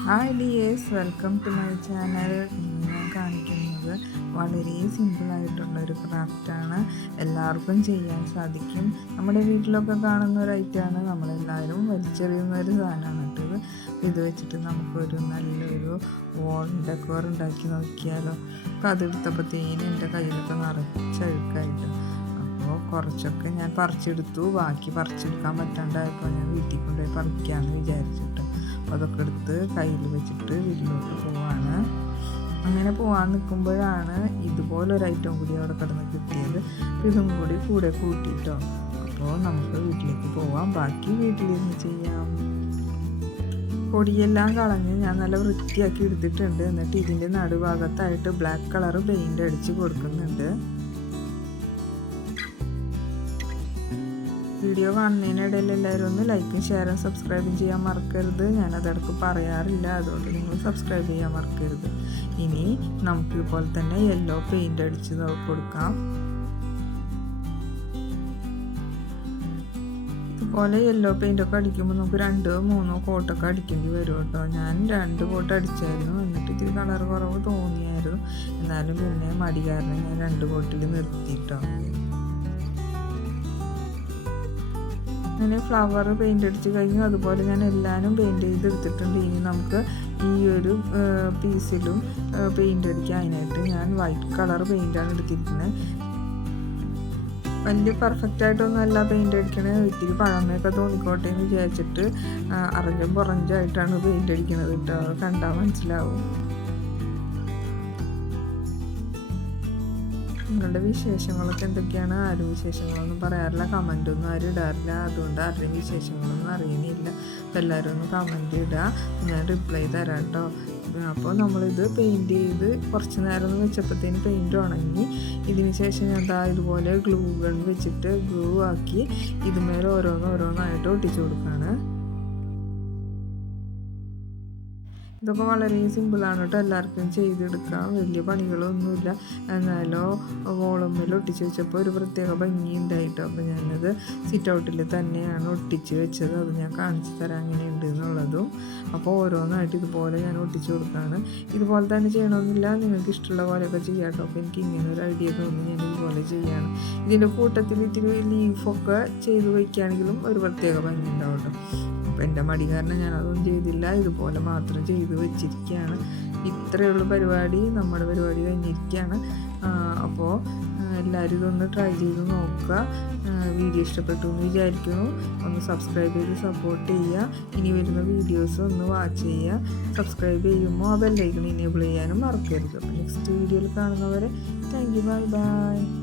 Hi dears welcome to my channel ഞാൻ കാണിക്കുന്നത് വളരെ സിമ്പിളായിട്ടുള്ളൊരു ക്രാഫ്റ്റാണ് എല്ലാവർക്കും ചെയ്യാൻ സാധിക്കും. നമ്മുടെ വീട്ടിലൊക്കെ കാണുന്ന ഒരു ഐറ്റമാണ് നമ്മളെല്ലാവരും വലിച്ചെറിയുന്ന ഒരു സാധനമാണ് കേട്ടത് ഇത് വെച്ചിട്ട് നമുക്കൊരു നല്ലൊരു വോൾ ഡെക്കോർ ഉണ്ടാക്കി നോക്കിയാലോ. അപ്പോൾ അതെടുത്തപ്പോഴത്തേനും എന്റെ കയ്യിലൊക്കെ നിറച്ചഴുക്കായിട്ട് അപ്പോൾ കുറച്ചൊക്കെ ഞാൻ പറിച്ചെടുത്തു. ബാക്കി പറിച്ചെടുക്കാൻ പറ്റാണ്ടായപ്പോൾ ഞാൻ വീട്ടിൽ കൊണ്ടുപോയി പറിക്കാമെന്ന് വിചാരിച്ചിട്ട്. അതൊക്കെ എടുത്ത് കയ്യിൽ വെച്ചിട്ട് വീട്ടിലോട്ട് പോവാണ്. അങ്ങനെ പോവാൻ നിൽക്കുമ്പോഴാണ് ഇതുപോലൊരു ഐറ്റം കൂടി അവിടെ കിടന്ന് കിട്ടിയത്. അപ്പോൾ ഇതും കൂടി കൂടെ കൂട്ടിയിട്ടോ അപ്പോൾ നമുക്ക് വീട്ടിലേക്ക് പോവാം. ബാക്കി വീട്ടിലിരുന്ന് ചെയ്യാം. പൊടിയെല്ലാം കളഞ്ഞ് ഞാൻ നല്ല വൃത്തിയാക്കി എടുത്തിട്ടുണ്ട്. എന്നിട്ട് ഇതിന്റെ നടുഭാഗത്തായിട്ട് ബ്ലാക്ക് കളർ പെയിന്റ് അടിച്ച് കൊടുക്കുന്നുണ്ട്. വീഡിയോ കാണുന്നതിനിടയിൽ എല്ലാവരും ഒന്ന് ലൈക്കും ഷെയറും സബ്സ്ക്രൈബും ചെയ്യാൻ മറക്കരുത്. ഞാനതിടക്ക് പറയാറില്ല. അതുകൊണ്ട് നിങ്ങൾ സബ്സ്ക്രൈബ് ചെയ്യാൻ മറക്കരുത്. ഇനി നമുക്ക് ഇതുപോലെ തന്നെ യെല്ലോ പെയിന്റ് അടിച്ച് കൊടുക്കാം. ഇതുപോലെ യെല്ലോ പെയിന്റ് ഒക്കെ അടിക്കുമ്പോൾ നമുക്ക് രണ്ടോ മൂന്നോ കോട്ടൊക്കെ അടിക്കേണ്ടി വരും കേട്ടോ. ഞാൻ രണ്ട് കോട്ട് അടിച്ചായിരുന്നു. എന്നിട്ട് ഇത്തിരി കളർ കുറവ് തോന്നിയായിരുന്നു. എന്നാലും പിന്നെ മടി കാരണം ഞാൻ രണ്ട് കോട്ടിൽ നിർത്തിയിട്ടോ. അങ്ങനെ ഫ്ലവർ പെയിന്റ് അടിച്ച് കഴിഞ്ഞു. അതുപോലെ ഞാൻ എല്ലാവരും പെയിന്റ് ചെയ്ത് എടുത്തിട്ടുണ്ട് ഇനി നമുക്ക് ഈ ഒരു പീസിലും പെയിന്റ് അടിക്കാം. അതിനായിട്ട് ഞാൻ വൈറ്റ് കളർ പെയിന്റാണ് എടുത്തിരിക്കുന്നത്. വലിയ പെർഫെക്റ്റ് ആയിട്ടൊന്നും അല്ല പെയിന്റ് അടിക്കണത് ഇത്തിരി പഴമയൊക്കെ തോന്നിക്കോട്ടെ എന്ന് വിചാരിച്ചിട്ട് അറഞ്ചും പുറഞ്ചായിട്ടാണ് പെയിന്റ് അടിക്കണത് കേട്ടോ കണ്ടാൽ മനസ്സിലാവും. നിങ്ങളുടെ വിശേഷങ്ങളൊക്കെ എന്തൊക്കെയാണ്? ആരും വിശേഷങ്ങളൊന്നും പറയാറില്ല. കമന്റൊന്നും ആരും ഇടാറില്ല. അതുകൊണ്ട് ആരുടെയും വിശേഷങ്ങളൊന്നും അറിയുന്നില്ല അപ്പോൾ എല്ലാവരും ഒന്ന് കമന്റ് ഇടുക ഞാൻ റിപ്ലൈ തരാം കേട്ടോ അപ്പോൾ നമ്മളിത് പെയിന്റ് ചെയ്ത് കുറച്ച് നേരം ഒന്ന് വെച്ചപ്പോഴത്തേന് പെയിന്റ് ഉണങ്ങി. ഇതിന് ശേഷം ദാ ഇതുപോലെ ഗ്ലൂ ഗൺ വെച്ചിട്ട് ഗ്ലൂ ആക്കി ഓരോന്ന് ഓരോന്നായിട്ട് ഒട്ടിച്ചു കൊടുക്കുകയാണ് ഇതൊക്കെ വളരെ സിമ്പിളാണ് കേട്ടോ എല്ലാവർക്കും ചെയ്തെടുക്കാം. വലിയ പണികളൊന്നുമില്ല. എന്നാലോ വോളമ്മയിൽ ഒട്ടിച്ച് വെച്ചപ്പോൾ ഒരു പ്രത്യേക ഭംഗി ഉണ്ടായിട്ടോ അപ്പോൾ ഞാനത് സിറ്റ് ഔട്ടിൽ തന്നെയാണ് ഒട്ടിച്ച് വെച്ചത്. അത് ഞാൻ കാണിച്ചു തരാം അങ്ങനെയുണ്ട് എന്നുള്ളതും. അപ്പോൾ ഓരോന്നായിട്ട് ഇതുപോലെ ഞാൻ ഒട്ടിച്ച് കൊടുക്കുകയാണ്. ഇതുപോലെ തന്നെ ചെയ്യണമെന്നില്ല. നിങ്ങൾക്ക് ഇഷ്ടമുള്ള പോലെയൊക്കെ ചെയ്യാം കേട്ടോ അപ്പോൾ എനിക്ക് ഇങ്ങനെ ഒരു ഐഡിയ തോന്നി ഞാൻ ഇതുപോലെ ചെയ്യാണ് ഇതിന്റെ കൂട്ടത്തിൽ ഇത്തിരി ലീഫൊക്കെ ചെയ്ത് വയ്ക്കുകയാണെങ്കിലും ഒരു പ്രത്യേക ഭംഗി ഉണ്ടാവും കേട്ടോ. എന്റെ മടി കാരണം ഞാനതൊന്നും ചെയ്തില്ല. ഇതുപോലെ മാത്രം ചെയ്ത് വെച്ചിരിക്കുകയാണ്. ഇത്രയുള്ള പരിപാടി. നമ്മുടെ പരിപാടി കഴിഞ്ഞിരിക്കുകയാണ്. അപ്പോൾ എല്ലാവരും ഇതൊന്ന് ട്രൈ ചെയ്ത് നോക്കുക. വീഡിയോ ഇഷ്ടപ്പെട്ടു എന്ന് വിചാരിക്കുന്നു. ഒന്ന് സബ്സ്ക്രൈബ് ചെയ്ത് സപ്പോർട്ട് ചെയ്യുക. ഇനി വരുന്ന വീഡിയോസ് ഒന്ന് വാച്ച് ചെയ്യുക. സബ്സ്ക്രൈബ് ചെയ്യുമ്പോൾ ബെല്ലൈക്കൺ ഇനേബിൾ ചെയ്യാനും മറക്കരുത്. അപ്പോൾ നെക്സ്റ്റ് വീഡിയോയിൽ കാണുന്നവരെ താങ്ക് യു ബൈ ബൈ